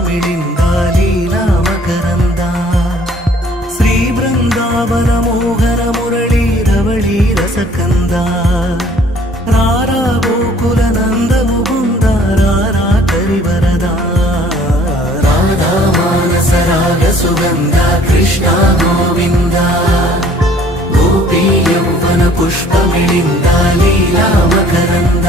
पुष्पमिळिन्द लीला मकरन्द श्री बृन्दावन मोहन मुरळी रवळी रसकन्द रारा गोकुल नन्द मुकुन्द रारा करिवरदा राधा मानस राग सुगन्ध कृष्ण गोविन्द गोपी यौवन पुष्पमिळिन्द लीला मकरन्द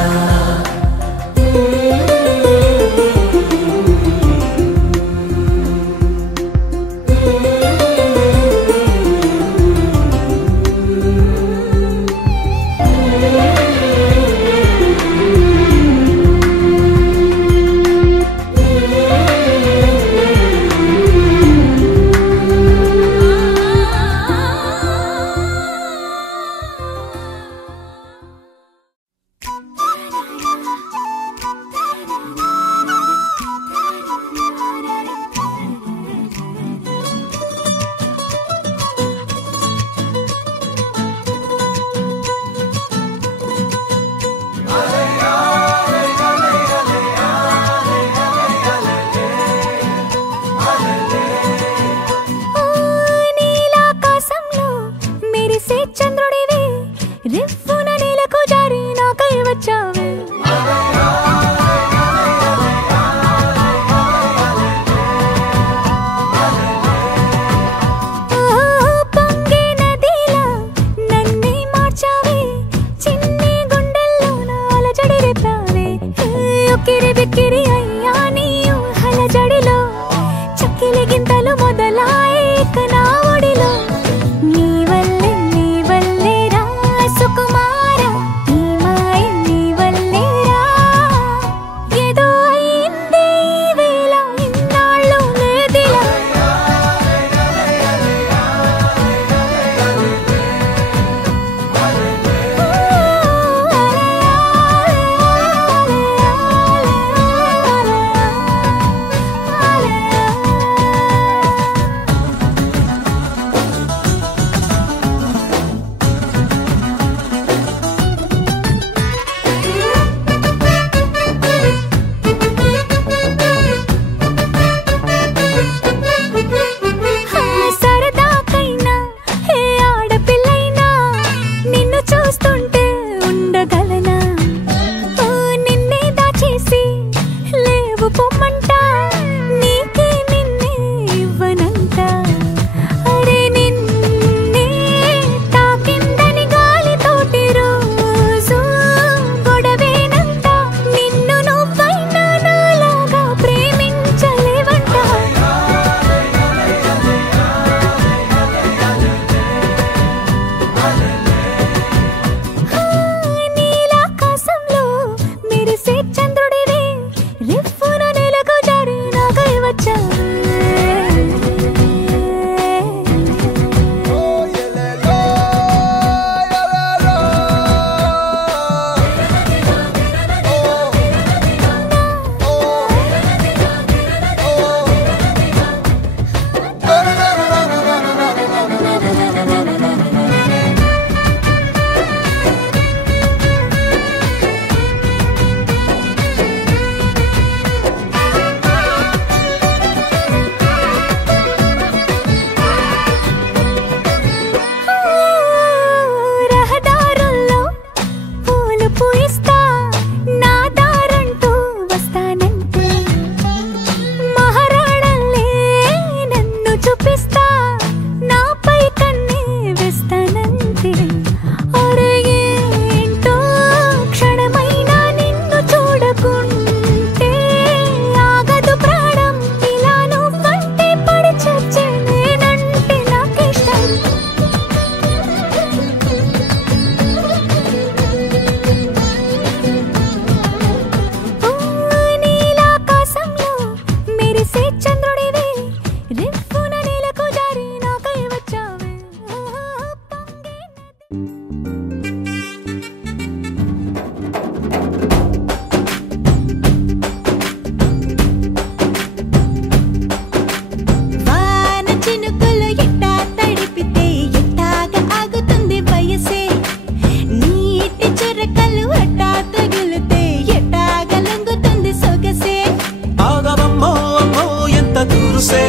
దురుసే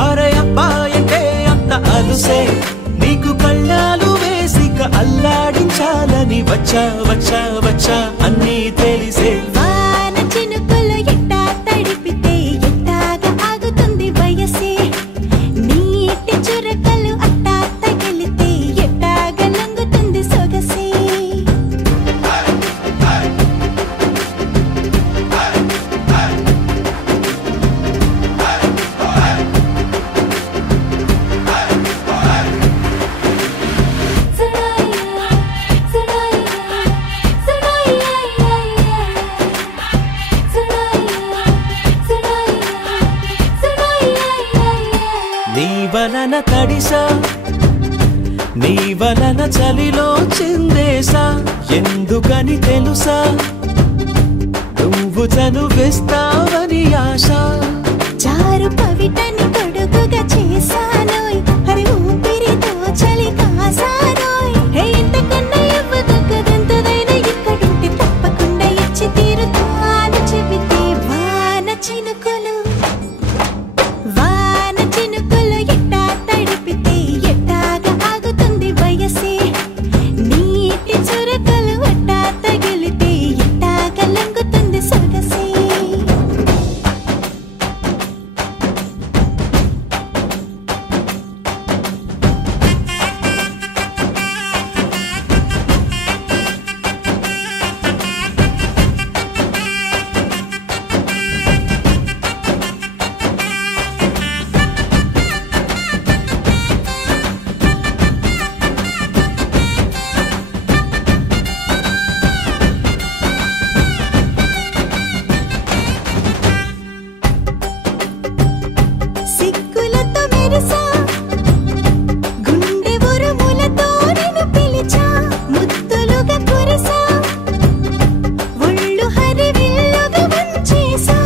అరే అబ్బాయంటే అంత అలుసే నీకు కళ్ళాలు వేసిక అల్లాడించాలని వచ్చా వచ్చా వచ్చా అన్నీ తెలిసే వాన చినుకులు ఎట్టా తడిపితే ఎట్టాగా ఆగుతుంది వయసే నీటి చురకలు అట్టా తగిలితే ఎట్టాగా లొంగుతుంది సొగసే నీ వలన తడిసా నీ వలన చలిలో చిందేసా ఎందుకని తెలుసా నువ్వు చనువేస్తావని ఆశ చారు పవిటని కొడుకుగా చేశానోయ్ హరి ఊపిరితో చలి కాసానోయ్ హే ఇంతకన్నా ఇవ్వదగ్గదెంతదైనా ఇక్కడుంటే తప్పకుండా ఇచ్చి తీరుతాను చెబితే వాన చినుకులు ఎట్టా తడిపితే ఎట్టాగా ఆగుతుంది వయసే నీటి చురకలు అట్టా తగిలితే ఎట్టాగా లొంగుతుంది సొగసే సిగ్గులతో మెరిసా గుండె ఉరుములతో నిన్ను పిలిచా ముద్దులుగా కురిసా ఒళ్ళు హరివిల్లుగా వంచేసా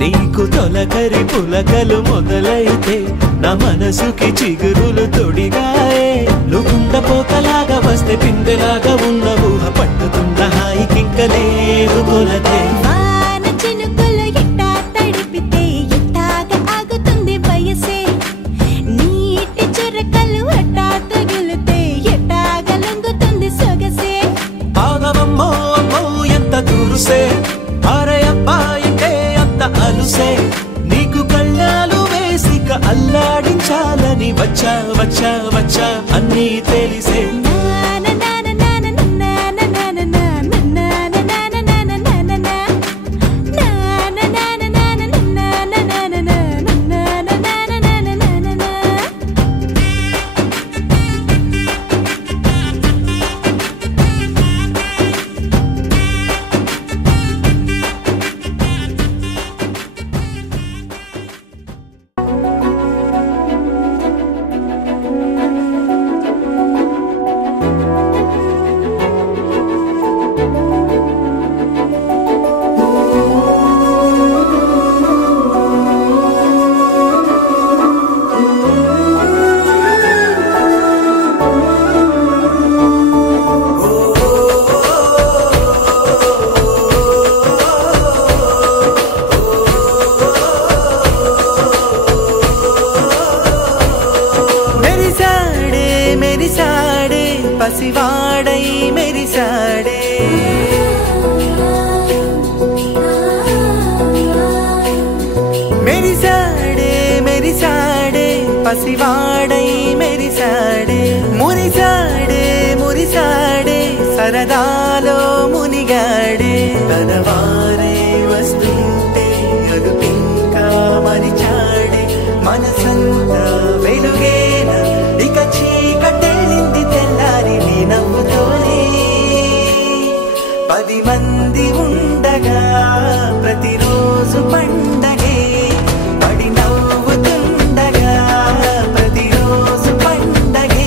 నీకు తొలకరి పులకలు మొదలైతే నా మనసుకి చిగురులు తొడిగాయే నువ్వుండ పోతలాగా వస్తే పిందెలాగా ఉన్న ఊహ పట్టుతున్న హాయికింక లేదు కొలతే వాన చినుకులు ఎట్టా తడిపితే ఎట్టాగా ఆగుతుంది వయసే నీటి చురకలు అట్టా తగిలితే ఎట్టాగా లొంగుతుంది సొగసే ఆగవమ్మో అమ్మో ఎంత దురుసే అరే అబ్బాయంటే అంత అలుసే నీకు కళ్ళాలు వేసిక అల్లాడించాలని వచ్చా వచ్చా వచ్చా అన్నీ తెలిసే పసివాడై మెరిసాడే మెరిసాడే మెరిసాడే పసివాడై మెరిసాడే మురిసాడే మురిసాడే సరదాలో మునిగాడే తనవారే వస్తుంటే అదుపింకా మరిచాడే మనసంతా వెలుగేన ఇక చీకటెళ్ళింది తెల్లారి నీ నవ్వుతోనే 10 మంది ఉండగా ప్రతిరోజు పండగే పడి నవ్వుతుండగా ప్రతిరోజు పండగే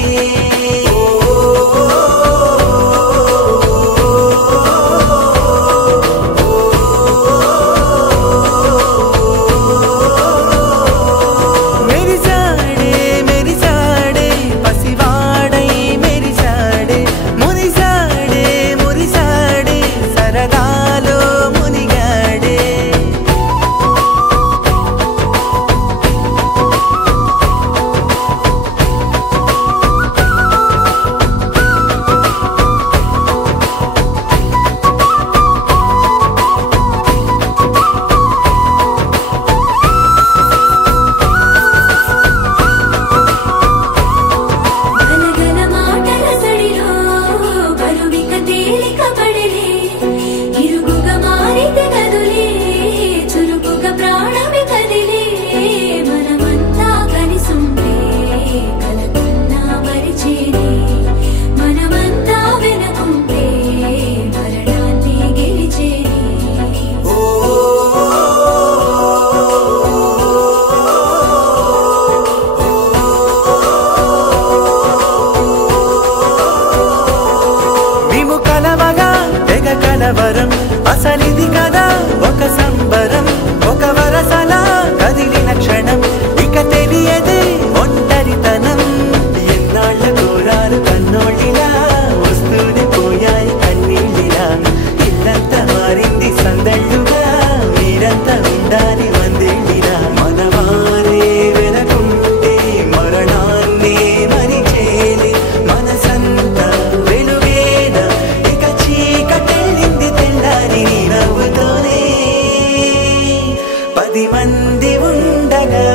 పండగే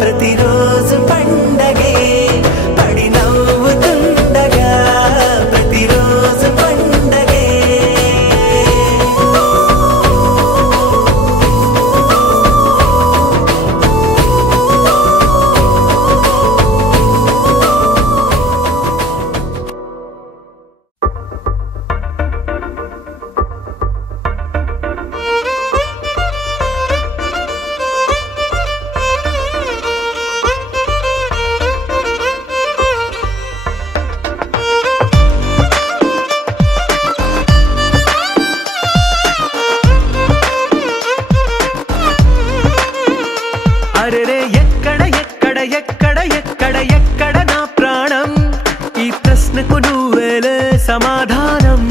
ప్రతిరోజు పండగే పడి నవ్వుతుండగా ప్రతిరోజు పండగే అరెరే ఎక్కడ ఎక్కడ ఎక్కడ ఎక్కడ ఎక్కడ నా ప్రాణం ఈ ప్రశ్నకు నువ్వేలే సమాధానం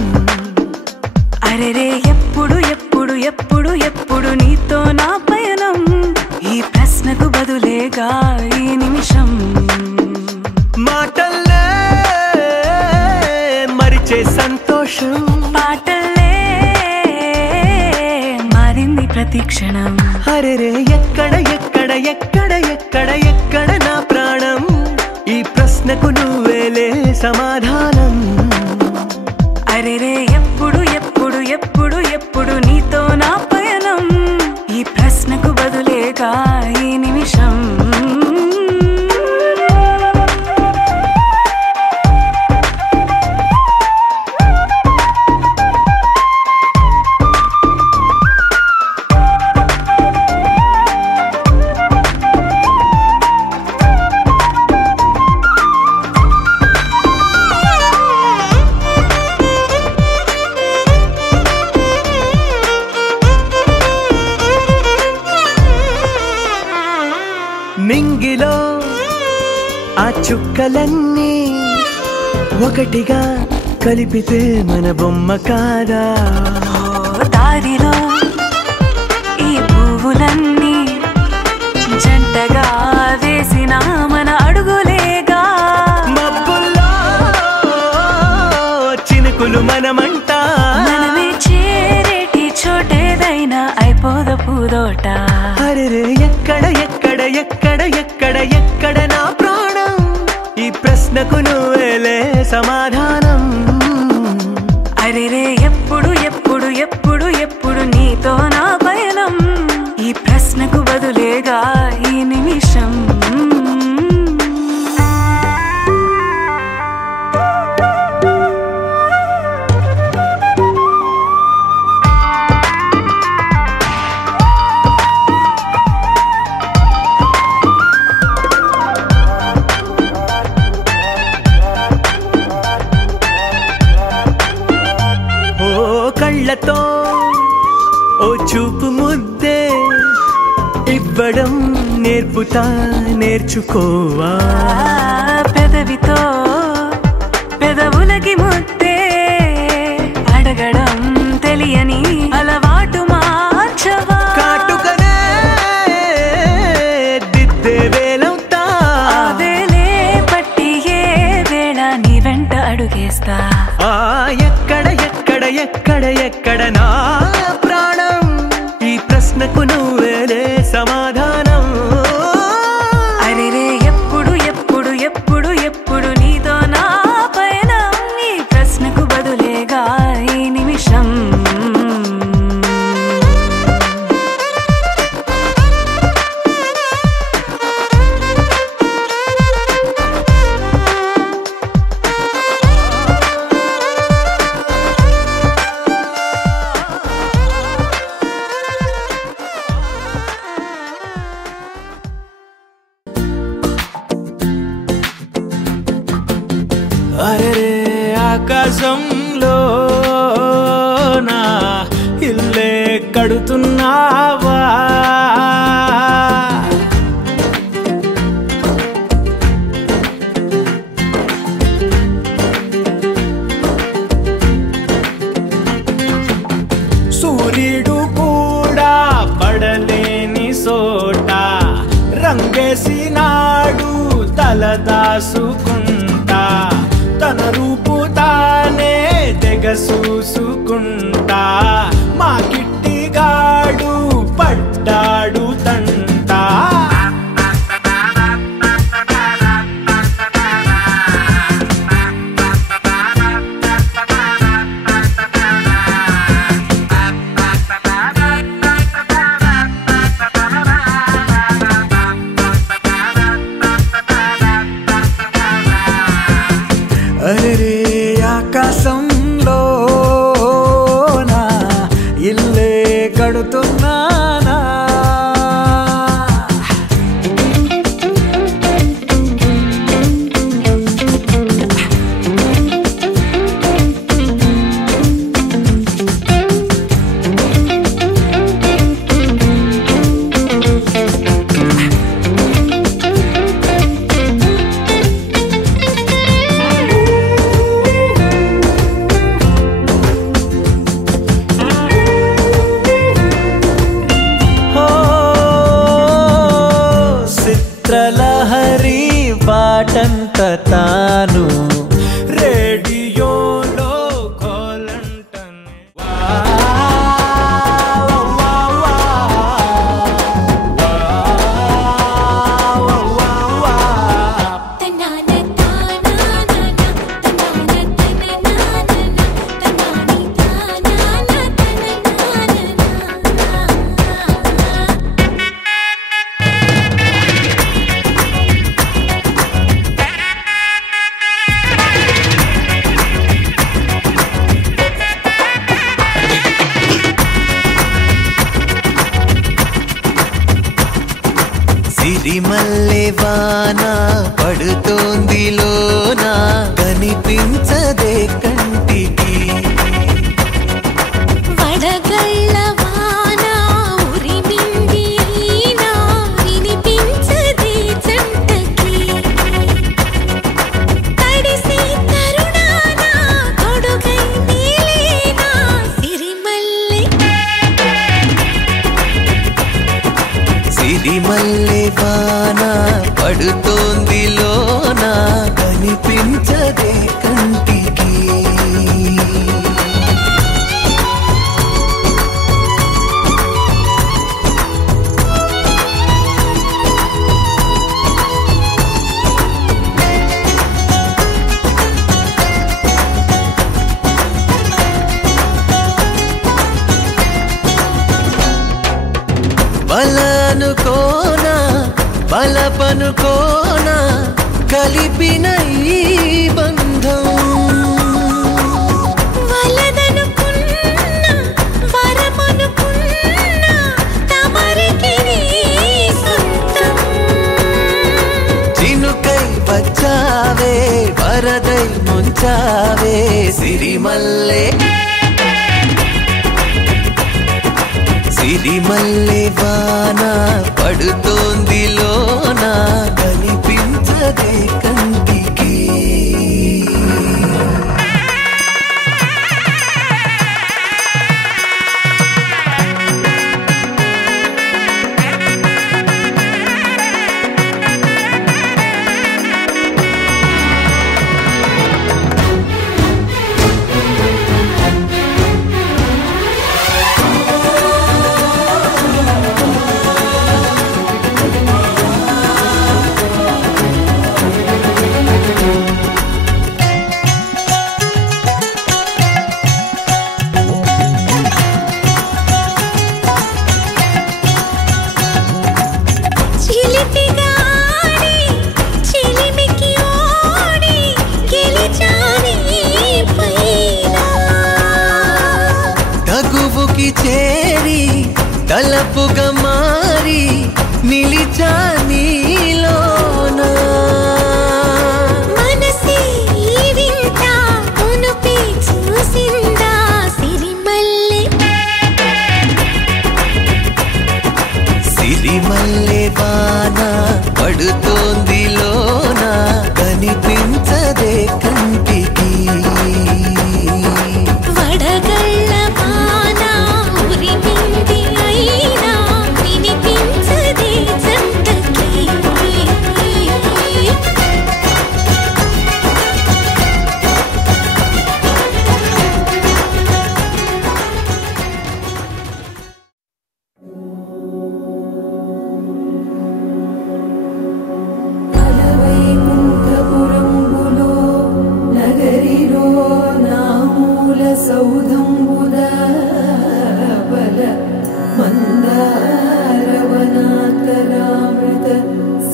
అరెరే ఎప్పుడు ఎప్పుడు ఎప్పుడు ఎప్పుడు నీతో నా పయనం ఈ ప్రశ్నకు బదులేగా ఈ నిమిషం మాటల్లే మరిచే సంతోషం పాటలే మారింది ప్రతి క్షణం అరెరే ఎక్కడ ఎక్కడ ఎక్కడ ఎక్కడ ఎక్కడ నా ప్రాణం ఈ ప్రశ్నకు నువ్వేలే సమాధానం అరెరే ఎప్పుడు ఎప్పుడు ఎప్పుడు ఎప్పుడు నీతో నా పయనం ఈ ప్రశ్నకు బదులేగా ఈ నిమిషం నింగిలో ఆ చుక్కలన్నీ ఒకటిగా కలిపితే మన బొమ్మ కాదా దారిలో ఈ పువ్వులన్నీ జంటగా వేసిన మన అడుగులేగా మబ్బుల్లో చినుకులు మనమంట మనమే చేరేటి చోటేదైనా అయిపోద పూదోట అరెరే ఎక్కడ ఎక్కడ ఎక్కడ ఎక్కడ ఎక్కడ నా ప్రాణం ఈ ప్రశ్నకు నువ్వేలే సమాధానం అరెరే ఎప్పుడు ఎప్పుడు ఎప్పుడు ఎప్పుడు నీతో నా పయనం ఈ ప్రశ్నకు బదులేగా ఈ నిమిషం కళ్ళతో ఓ చూపు ముద్దే ఇవ్వడం నేర్పుతా నేర్చుకోవా పెదవితో పెదవులకి ముద్దే అడగడం తెలియని అలవాటు మార్చవా కాటుకనే దిద్దే వేలవుతా వేలే పట్టి ఏ వేళ నీ వెంట అడుగేస్తా ఎక్కడ ఎక్కడ ఎక్కడ ఎక్కడ నా ప్రాణం ఈ ప్రశ్నకు నువ్వేలే సమాధానం అరెరే ఎప్పుడు ఎప్పుడు ఎప్పుడు ఎప్పుడు నీతో నా పయనం ఈ ప్రశ్నకు బదులేగా ఈ నిమిషం అరే ఆకాశంలో నా ఇల్లే కడుతున్నావా సూర్యుడు కూడా పడలేని సోట రంగేసినాడు తలదాసుకుంటా తన రూపు తానే తెగసూసుకుంటా మా కిట్టిగాడు పడ్డాడు తంటా పాటంత తాను రేడియోలో కోలంటనే సిరిమల్లె వాన పడుతోంది లోన కనిపించదే కంటికి వడగళ్ళ వాన ఉరిమింది అయినా వినిపించదే జంటకి తడిసి తరుణాన తొడుగై నీలేనా సిరిమల్లె సిరిమల్లె వాన పడుతోంది లోన కనిపించదే కంటికి బలనుకోనా బలపనుకోనా కలిపిన ఈ బంధం వలదనుకున్నా వరమనుకున్నా తమరికి నీ సొంతం చినుకై వచ్చావే వరదై ముంచావే సిరిమల్లె సిరిమల్లె వాన పడుతోంది లోన కనిపించదే కంటికి చిలిపిగా ఆడి చిలిమికి ఓడి గెలిచాని పైన తగువుకి చేరి తలపుగా మారి నిలిచా నీలోన మనసే ఈ వింత కొనుపి చూసిందా సిరిమల్లె సిరిమల్లె వాన పడుతోంది లోన కనిపించదే కంటికి వడగళ్ళ వాన ఉరిమింది అయినా వినిపించదే జంటకి వైకుంఠపురంబులో నగరిలో నామూల సౌధంబుద బల మందారవనాతరామృత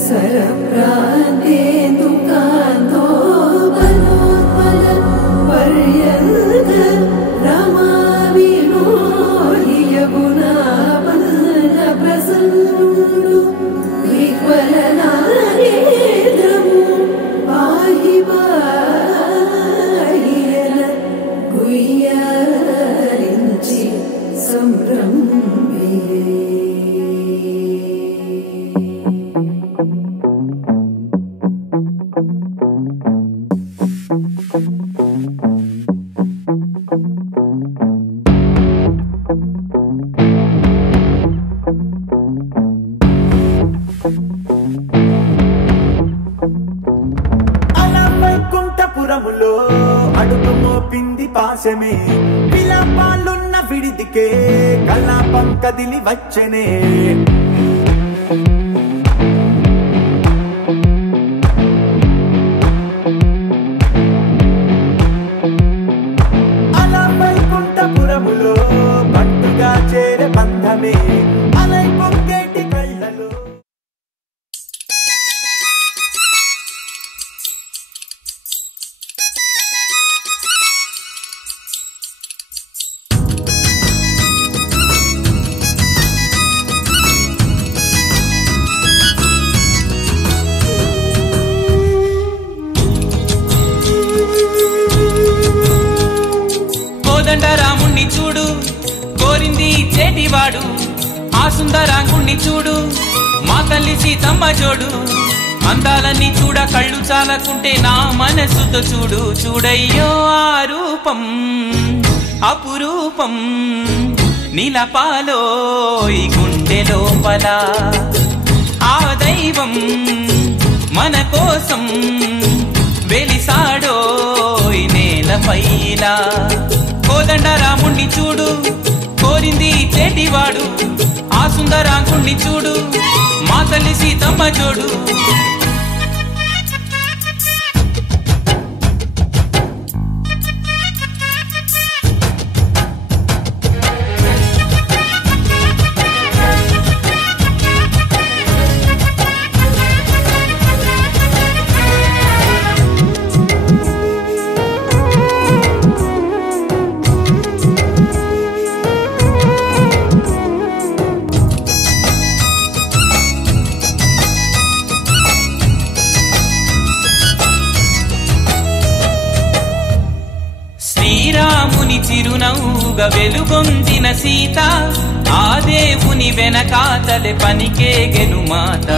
సరప్రాంతేందుకాంతో బలోత్పల పర్యంత రమా వినోదియగుణా పద ప్రసన్నుడు విహ్వలనారేంద్రము పాహి పాహియన గుయ్యారించి సంభ్రమియే హాస్యమే విలాపాలున్న విడిదికే కలాపం కదిలి వచ్చనే అలా వైకుంఠపురములో పట్టుగా చేరే బంధమే అలై పొంగేటి కళ్ళలో రాముణ్ణి చూడు కోరింది చేటివాడు ఆ సుందరాంగుణ్ణి చూడు మా తల్లి సీతమ్మ జోడు అందాలన్నీ చూడ కళ్ళు చాలకుంటే నా మనసుతో చూడు చూడయ్యో ఆ రూపం అపురూపం నీలపాలో ఈ గుండె లోపల ఆ దైవం మన కోసం వెలిసాడో ఈ నేలపైలా కోదండ రాముణ్ణి చూడు కోరింది చేటివాడు ఆ సుందరాంగుణ్ణి చూడు మా తల్లి సీతమ్మ జోడు శ్రీరాముని చిరునవ్వుగా వెలుగొందిన సీత ఆ దేవుని వెనకాతలే పనికేగెను మాత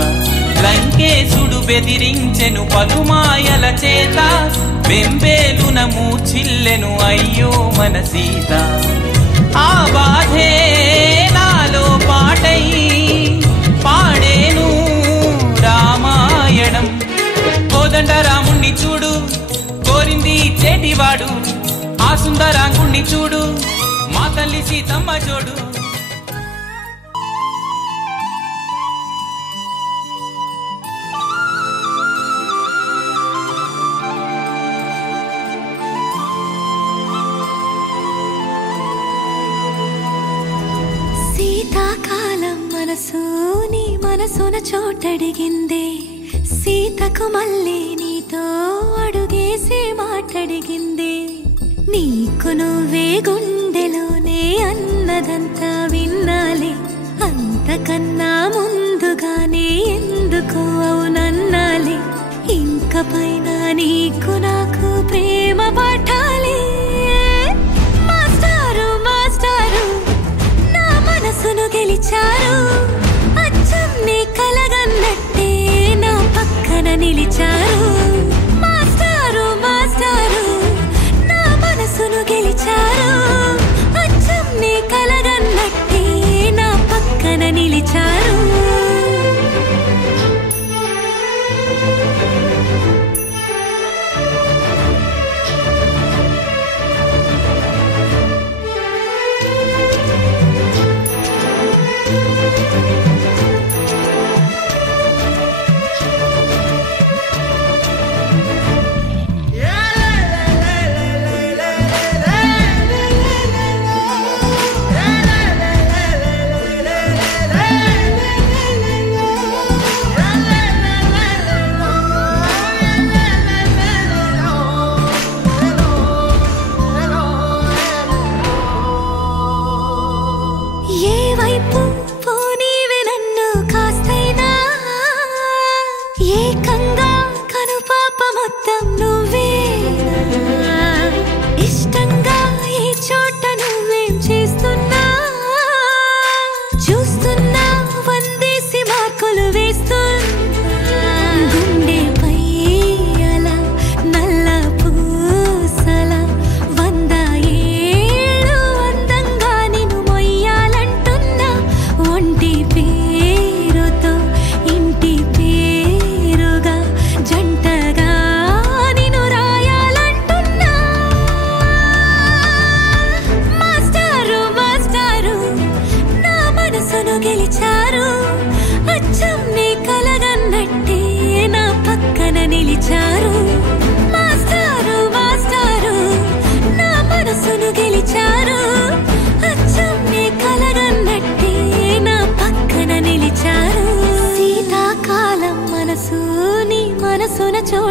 లంకేశుడు బెదిరించెను పలుమాయల చేత బెంబేలున మూర్చిల్లెను అయ్యో మన సీత ఆ బాధే నాలో పాటై పాడేను రామాయణం కోదండ రాముణ్ణి చూడు కోరింది చేటివాడు ఆ సుందరాంగుణ్ణి చూడు మా తల్లి సీతమ్మ జోడు శీతాకాలం మనసు నీ మనసున చోటడిగిందే సీతకు మళ్ళీ నీతో అడుగేసి మాటడిగిందే నీకు నువ్వే గుండెలోనే అన్నదంతా విన్నాలే అంతకన్నా ముందుగానే ఎందుకు అవునన్నాలే ఇంక పైన నీకు నాకు ప్రేమ పాఠాలే మాస్టారు మాస్టారు నా మనసును గెలిచారు అచ్చం నీ కలగన్నట్టే నా పక్కన నిలిచారు మాస్టారు మాస్టారు నా మనసును గెలిచారు అచ్చం నీ కలగన్నట్టే నా పక్కన నిలిచారు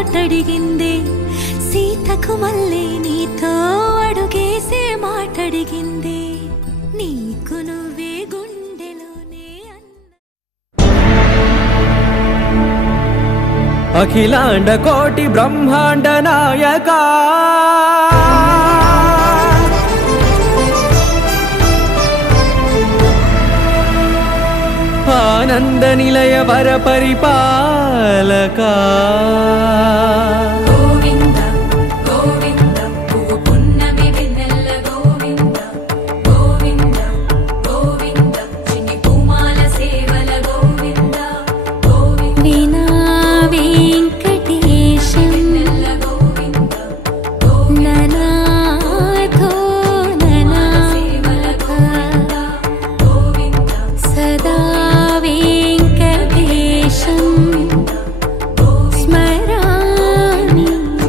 చోటడిగిందే సీతకు మళ్ళీ నీతో అడుగేసే మాటడిగిందే నీకు నువ్వే గుండెలోనే అఖిలాండ కోటి బ్రహ్మాండ నాయకా ఆనంద నిలయ వర పరిపాలకా గోవింద గోవింద పువ్వు పున్నమి వెన్నెల గోవింద గోవింద గోవింద చిన్ని పూమాల సేవల గోవింద గోవింద వీణా వెంకటేశం వెన్నెల గోవింద ననాథో ననా సేవల గోవింద గోవింద సదా వెంకటేశం స్మరామి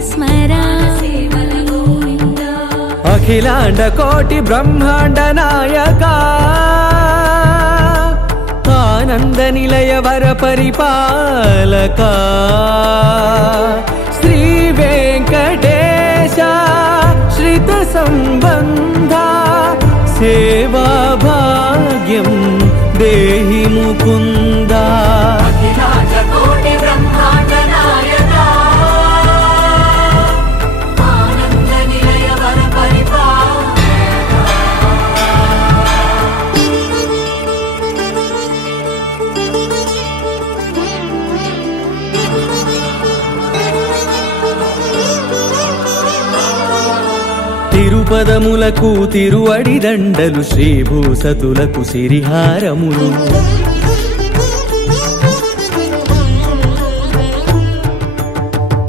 స్మరామి అఖిలాండ కోటి బ్రహ్మాండ నాయకా ఆనంద నిలయ వర పరిపాలకా శ్రీ వెంకటేశ శ్రిత సంబంధ సేవా భాగ్యం దేహి ముకుంద అఖిలాండ కోటి బ్రహ్మాండ నాయకా ఆనంద నిలయ వర తిరుపదములకు తిరువడి దండలు శ్రీభూసతులకు సిరిహారములు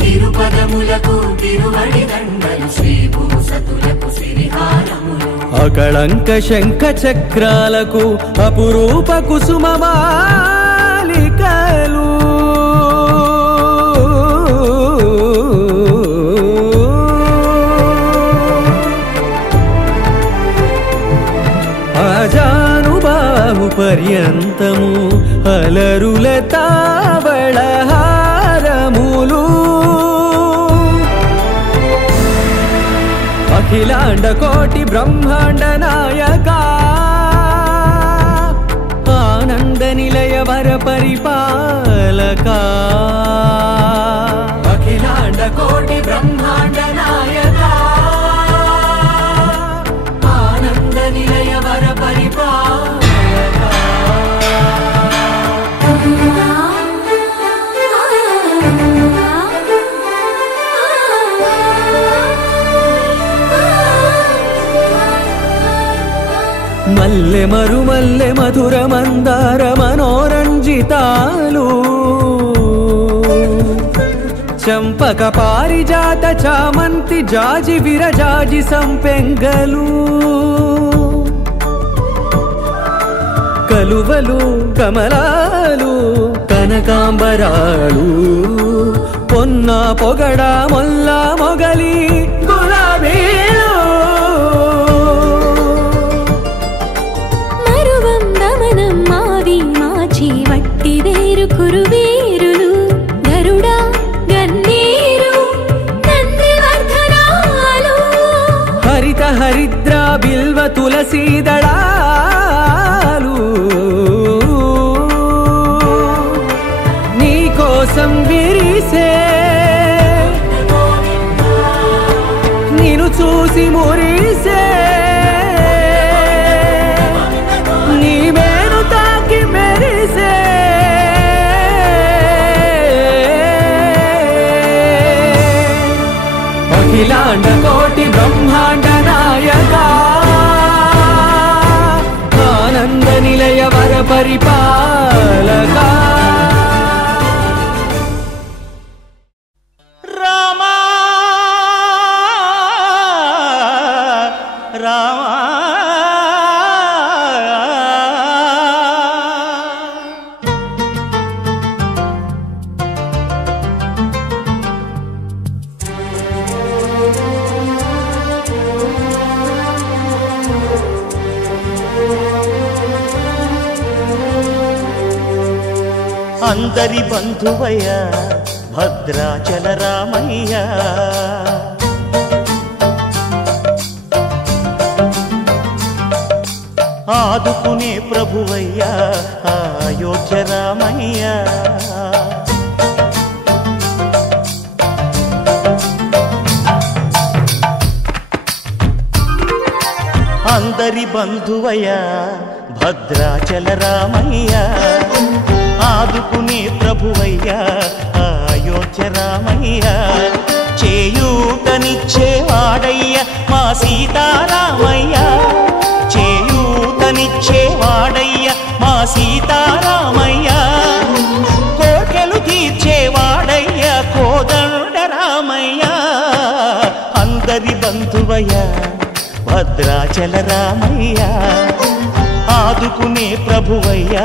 తిరుపదములకు తిరువడి దండలు శ్రీభూసతులకు సిరిహారములు అకళంక శంఖ చక్రాలకు అపురూప కుసుమమాలికలు అజానుబాహు పర్యంతము అలరుల తావళహారములు అఖిలాండ కోటి బ్రహ్మాండ నాయకా ఆనంద నిలయ వర పరిపాలకా అఖిలాండ కోటి బ్రహ్మాండ నాయకా ఆనంద నిలయ వర పరిపాలకా మల్లె మరుమల్లె మధుర మందార మనోరంజితాలు చంపక పారిజాత చామంతి జాజి విరజాజి సంపెంగలు కలువలు కమలాలు కనకాంబరాలు పొన్న పొగడ మొల్ల మొగలి గులాబీలు మరువందమనం మావి మాచి వట్టి వేరు కురువేరులు గరుడా గన్నేరు నందివర్ధనాలు హరిత హరిద్ర బిల్వ తులసీదళాలు నీకోసం విరిసే నిన్ను చూసి మురిసే నీ మేను తాకి మెరిసే అఖిలాండ కోటి బ్రహ్మాండ నాయకా ఆనంద నిలయ వర పరిపాలకా రామా రామా అందరి బంధువయ్యా భద్రాచల రామయ్య. ఆదుకునే ప్రభువయ్యా అయోధ్య రామయ్య. అందరి బంధువయ్యా భద్రాచల రామయ్య. ఆదుకునే ప్రభువయ్యా అయోధ్య రామయ్య. చేయూతనిచ్చేవాడయ్య మా సీతారామయ్య. చేయూతనిచ్చేవాడయ్య మా సీతారామయ్య. కోర్కెలు తీర్చేవాడయ్య కోదండ రామయ్య. అందరి బంధువయ్య భద్రాచల రామయ్య. ఆదుకునే ప్రభువయ్య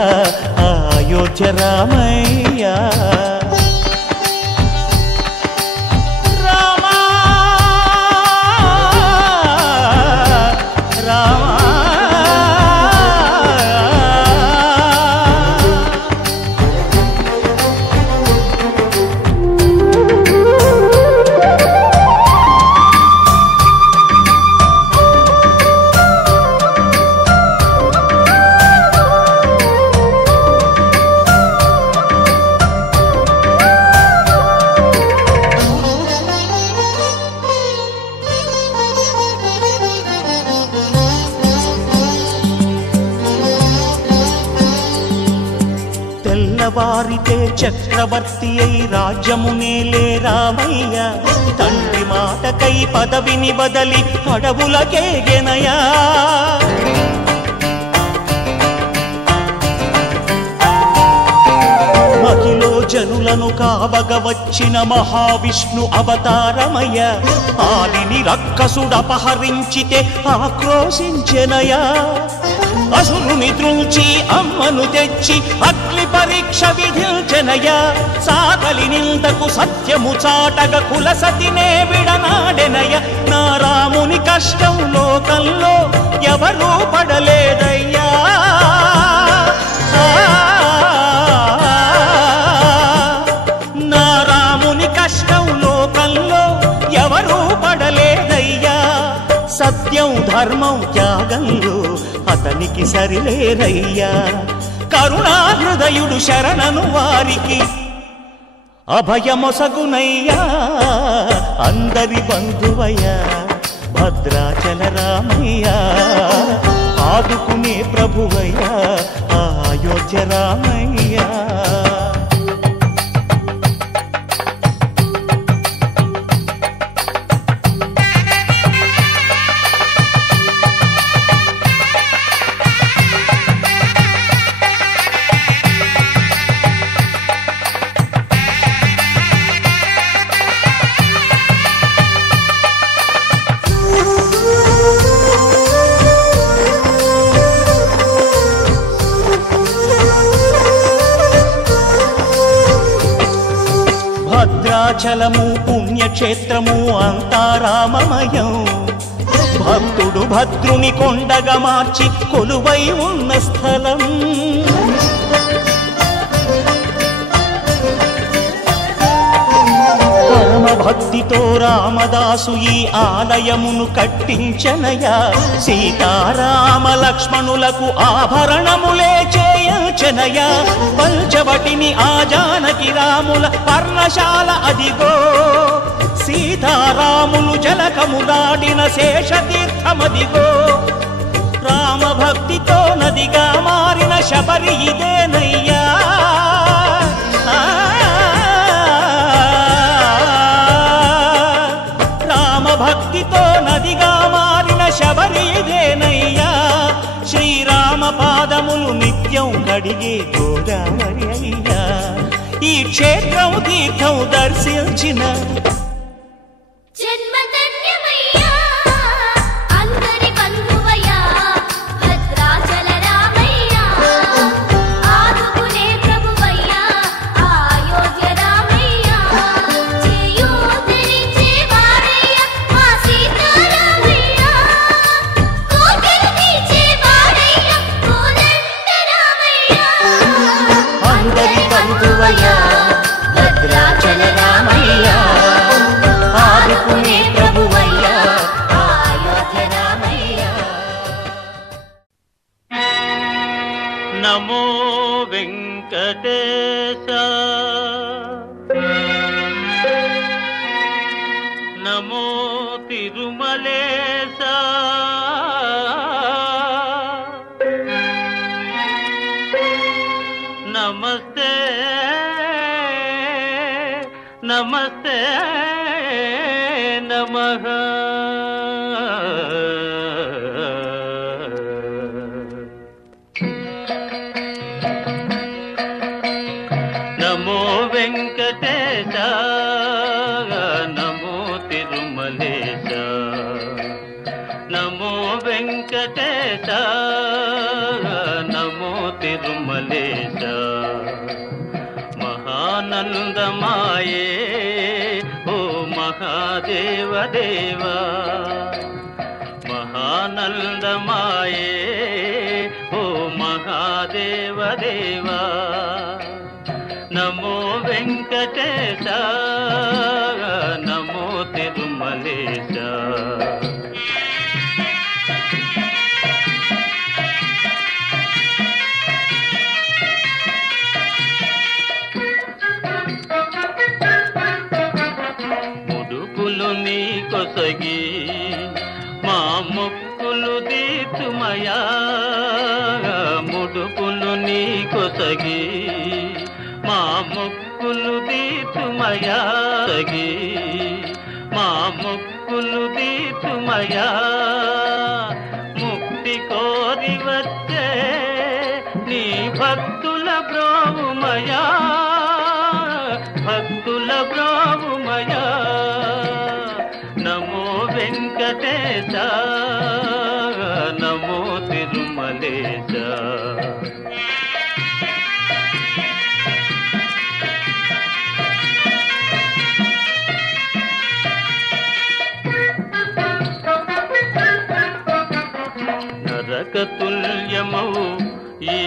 అయోధ్య రామయ్య. తెల్లవారితే చక్రవర్తి అయి రాజ్యమునేలే రామయ్య. తండ్రి మాటకై పదవిని బదలి అడవులకేగెనయా. మహిలో జనులను కావగ వచ్చిన మహావిష్ణు అవతారమయ్య. ఆలిని రక్కసుడపహరించితే ఆక్రోశించెనయా. అసురుని త్రుంచి అమ్మను తెచ్చి అగ్ని పరీక్ష విధించెనయా. సాకలి నిందకు సత్యము చాటగ కులసతినే విడనాడెనయ. నా రాముని కష్టం లోకంలో ఎవరూ పడలేదయ్యా. నా రాముని కష్టం లోకంలో ఎవరూ పడలేదయ్యా. సత్యం ధర్మం త్యాగంలో అతనికి సరిలేరయ్యా. కరుణాహృదయుడు శరణను వారికి అభయమొసగునయ్యా. అందరి బంధువయ్యా భద్రాచల రామయ్య. ఆదుకునే ప్రభువయ్యా అయోధ్య రామయ్య. భద్రాచలము పుణ్యక్షేత్రము అంతా రామమయం. భక్తుడు భద్రుని కొండగా మార్చి కొలువై ఉన్న స్థలం. పరమ భక్తితో రామదాసు ఈ ఆలయమును కట్టించనయా. సీతారామ లక్ష్మణులకు ఆభరణములే చేయించనయా. పంచవటిని ఆ జానకి రాముల పర్ణశాల అదిగో. సీతారాములు జలకములాడిన శేషతీర్థమదిగో. రామభక్తితో నదిగా మారిన శబరి ఇదేనయ్యా. రామభక్తితో నదిగా మారిన శబరి ఇదేనయ్యా. శ్రీరామ పాదములు నిత్యం కడిగే గోదావరి అయ్యా. ఈ క్షేత్రం తీర్థం దర్శించిన భద్రాచల నమో తిరుమలేశ నమస్తే నమస్తే నమః. నమో వెంకటేశ నమో తిరుమలేశ నమో వెంకటేశ నమో తిరుమలేశ. మహానందమాయే ఓ మహాదేవ దేవా మహానందమాయే ఓ మహాదేవ దేవా. నమో వెంకటేశ నమో తిరుమలేశ. ముడుపులు నీ కొసగి మా మొక్కులు తీర్చుమయా. ముడుపులు నీ కొసగి మా మొక్కులు తీర్చుమయా. మా మొక్కులు తీర్చుమయా. ముక్తి కోరి వచ్చే నీ భక్తుల బ్రోవుమయా. భక్తుల బ్రోవుమయా. నమో వెంకటేశ నమో తిరుమలేశ. నరకతుల్యమౌ ఈ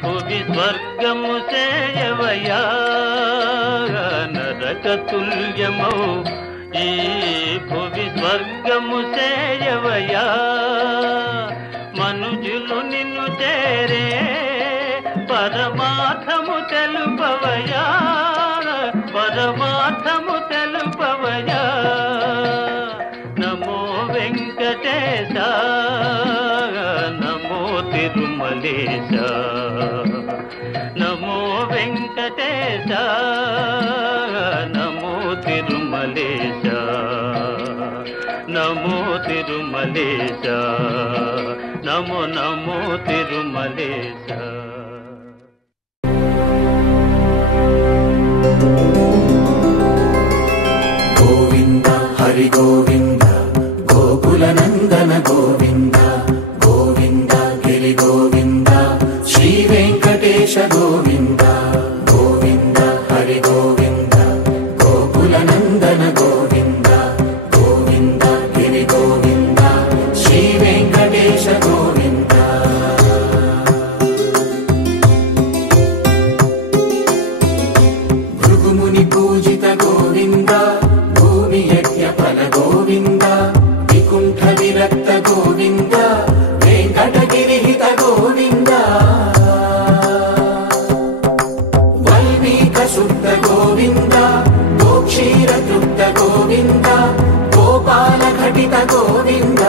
భువి స్వర్గము సేయవయా. నరకతుల్యమౌ ఈ భువి స్వర్గము సేయవయా. మనుజులు నిన్ను చేరే పరమార్థము తెలుపవయా. పరమార్థము తెలుపవయా. నమో వెంకటేశ నమో తిరుమలేశ. నమో వెంకటేశ నమో తిరుమలేశ. నమో తిరుమలేశ నమో నమో తిరుమలేశ. గోవింద హరి గోవింద గోకుల నందన గోవింద గోవింద గిరి గోవింద శ్రీ వెంకటేశ గోవింద గోవింద హరి గోవింద గోకుల నందన గోవింద గోవింద గిరి గోవింద శ్రీ వెంకటేశ గోవింద. భృగుముని పూజిత గోవింద భూమి యజ్ఞ ఫల గోవింద వికుంఠ విరక్త గోవింద వెంకటగిరిహిత గోవింద వల్మీక శుద్ధ గోవింద గోక్షీర తృప్త గోవింద గోపాల ఘటిత గోవింద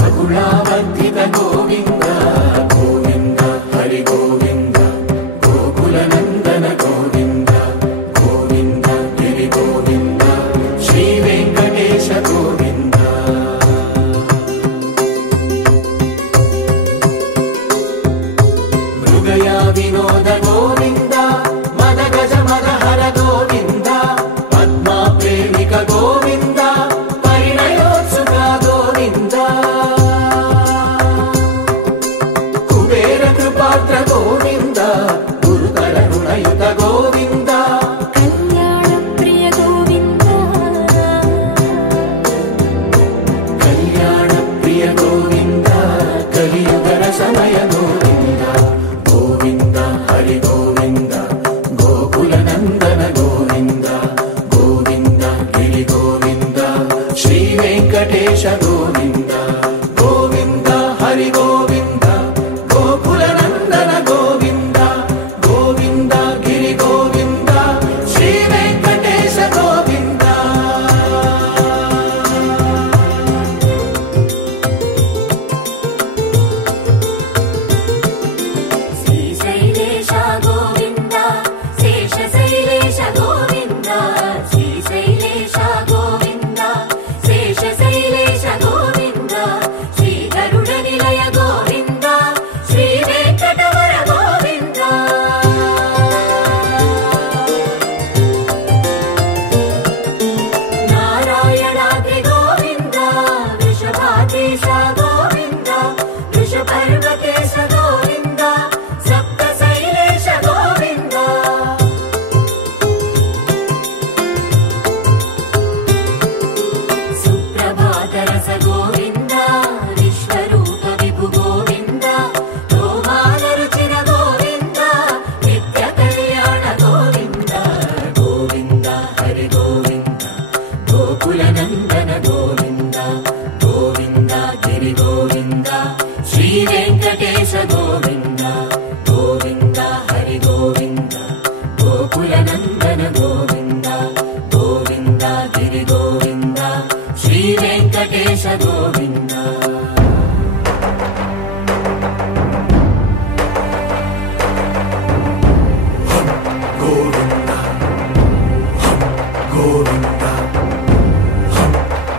బహుళావర్ధిత గోవింద గోవింద హరి గోవింద గోకుల నందన గోవింద గోవింద గిరి గోవింద శ్రీ వెంకటేశ గోవింద. మృగయా వినోద గోవింద మద గజ మద హర గోవింద పద్మా ప్రేమిక గోవింద పరిణయోత్సుక గోవింద కుబేర కృపాత్ర గోవింద గురుతర రుణయుత గోవింద కళ్యాణ ప్రియ గోవింద కళ్యాణ ప్రియ గోవింద కలియుగ రసమయ గోవింద గోవింద హరి గోవింద గోకుల నందన గోవింద గోవింద గిరి గోవింద శ్రీ వెంకటేశ గోవింద గోవింద హరి గోవింద గోకుల నందన గోవింద గోవింద గిరి గోవింద గోవింద గోవింద గిరి గోవింద శ్రీ వెంకటేశ గోవింద గోవింద గోవింద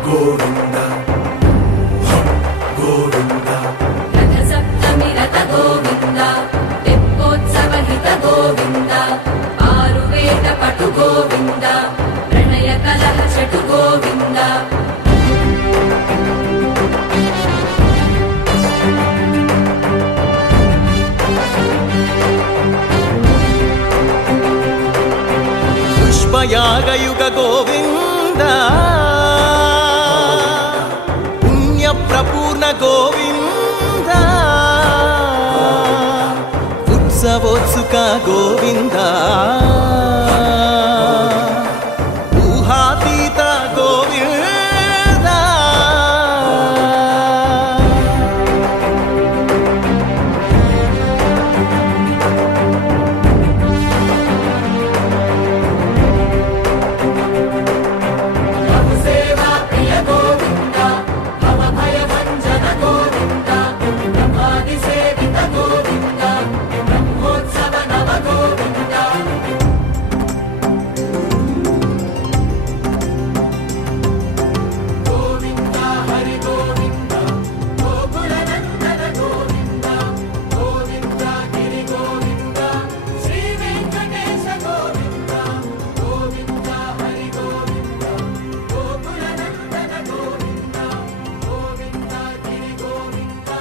గోవింద గోవింద రథ సప్తమి రథ గోవింద తెప్పోత్సవ హిత గోవింద ఆరువేద పటు గోవింద ప్రణయ కలహ చటు గోవింద పుష్పయాగయుగ గోవింద పుణ్యప్రపూర్ణ గోవింద ఉత్సవోత్సుక గోవింద ఊహాతీత గోవింద సేవా ప్రియ గోవింద భవ భయ భంజన గోవింద బ్రహ్మాది సేవిత గోవింద బ్రహ్మోత్సవ నవ గోవింద గోవింద హరి గోవింద గోకుల నందన గోవింద గోవింద గిరి గోవింద శ్రీ వెంకటేశ గోవింద గోవింద హరి గోవింద గోకుల నందన గోవింద గోవింద గిరి గోవింద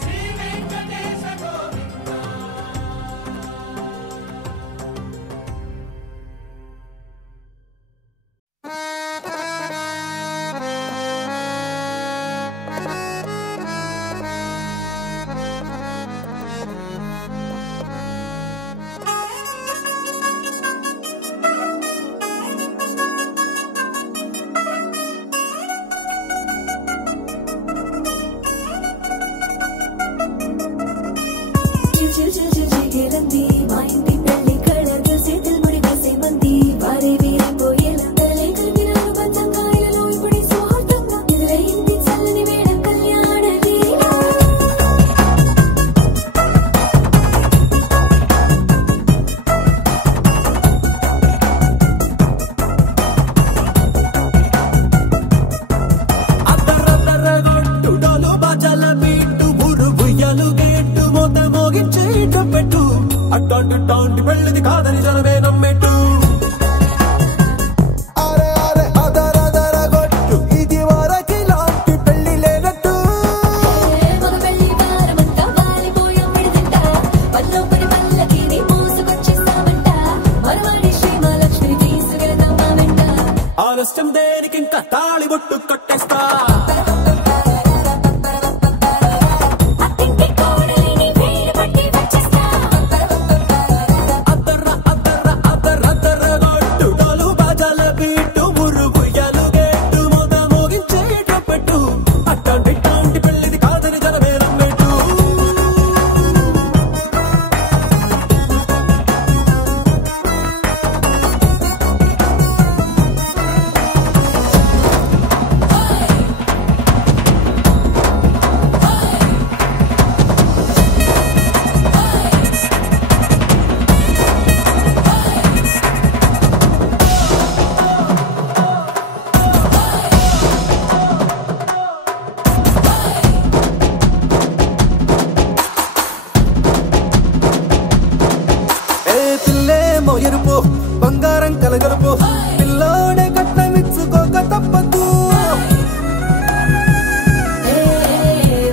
శ్రీ వెంకటేశ గోవింద జిగేలంది మా ఇంటి పెళ్లి కళ చేతులు ముడి వేసే మంది వారి వీరి పోయేలా తలే కలిపినారు పంచంగాయలలో ఇప్పుడు సువార్తంగా ఎదురైంది చల్లని వేళ కళ్యాణ లీల అద్దరద్దరగొట్టుడలు బజల బీటు బురు బుయ్యలు గేట్టు మోత మోగించేట పెట్టు అట్టాంటి టాంటి పెళ్ళిది కాదని జనమే నమ్మెట్టు అరే అరే అదరదరగొట్టు ఇది వరకి లాంటి పెళ్లి లేనట్టు మగ పెళ్లి వారమంతా వాలిపోయాం విడిదింట పల్లోపడి పల్లకిని మోసుకొచ్చేస్తామంట మరవాడి శ్రీమహాలక్ష్మి తీసుకెళ్తాం మా వెంట ఆలస్యం దేనికి ఇంకా తాళి బొట్టు కట్టేస్తా అత్తింటి కోడలిని వేలు పట్టి వచ్చేస్తా అద్దర్ర అద్దర్ర అద్దరద్దరగొట్టుడలు బజల బీటు బురు బుయ్యలు గేట్టు మోత మోగించేట పెట్టు అట్టాంటి టాంటి పెళ్ళిది కాదని జనమే నమ్మెట్టు ఏ పిల్లేమో ఎరుపు బంగారం కలగలుపు పిల్లోడే కట్టమిచ్చుకోక తప్పదు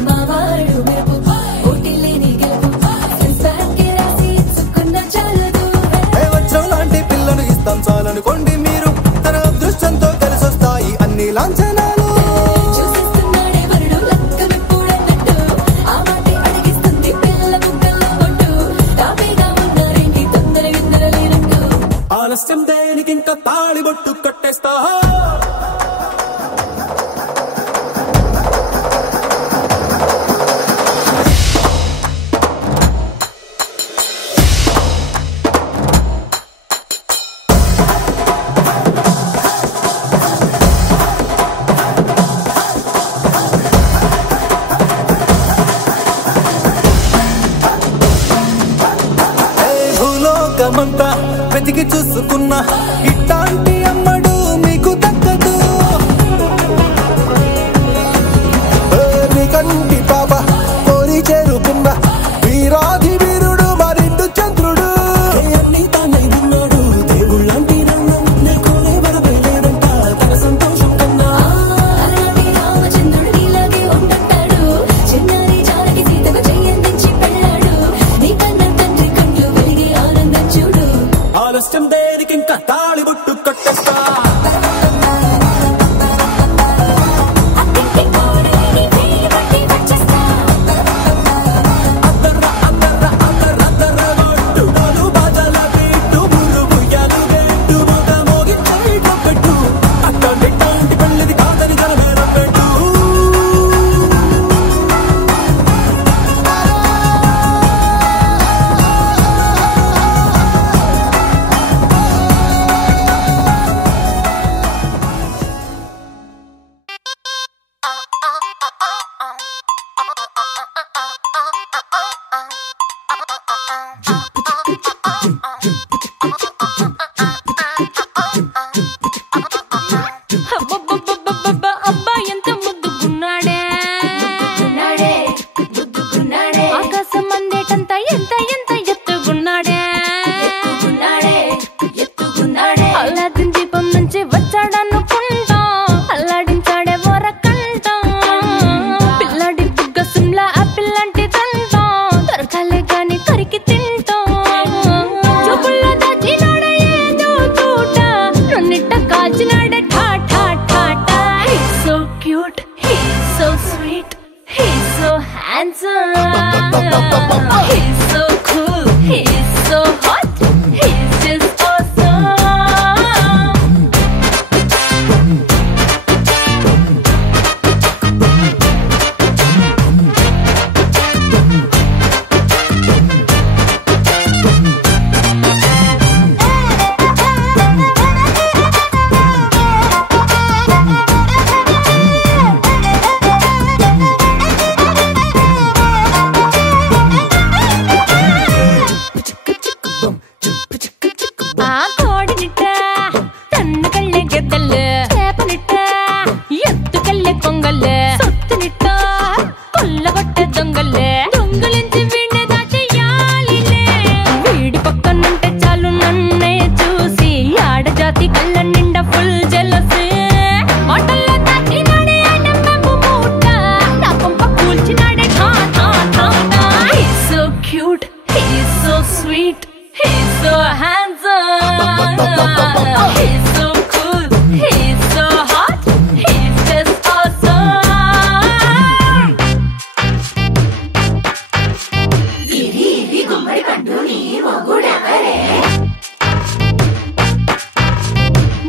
మా వాడు మెరుపు ఓటిల్లేని గెలుపు సెన్సార్కి రాసి ఇచ్చుకున్న చాలదు ఏ వచ్చం లాంటి పిల్లను ఇస్తాం చాలనుకోండి మీరు తన అదృష్టంతో కలిసొస్తాయి అన్ని లాంఛనాలు చూసిస్తున్నాడే వరుడు లక్క విప్పుడన్నట్టు ఆ మాటే అడిగిస్తుంది పిల్ల బుగ్గల్లో ఒట్టు తాపీగా ఉన్నారేంటి తొందర విందర లేనట్టు ఆలస్యం దేనికి ఇంకా తాళి బొట్టు కట్టేస్తా handsome. He's so cool, he's so hot, he's just awesome.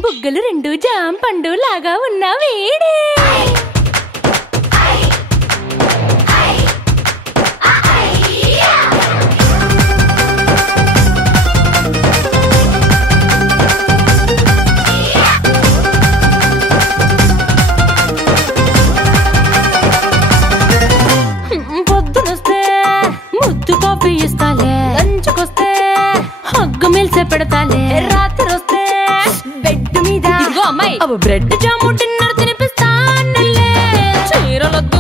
బుగ్గలు రెండు జామ పండు లాగా ఉన్న వేడే పొద్దునొస్తే ముద్దు కాఫీ ఇస్తాలే, లంచ్కొస్తే హగ్గు మిల్సే పెడతాలే, రాత్రి వస్తే బెడ్ మీద అమ్మాయి బ్రెడ్ జాము డిన్నర్ తినిపిస్తానులే, చీరలొద్దు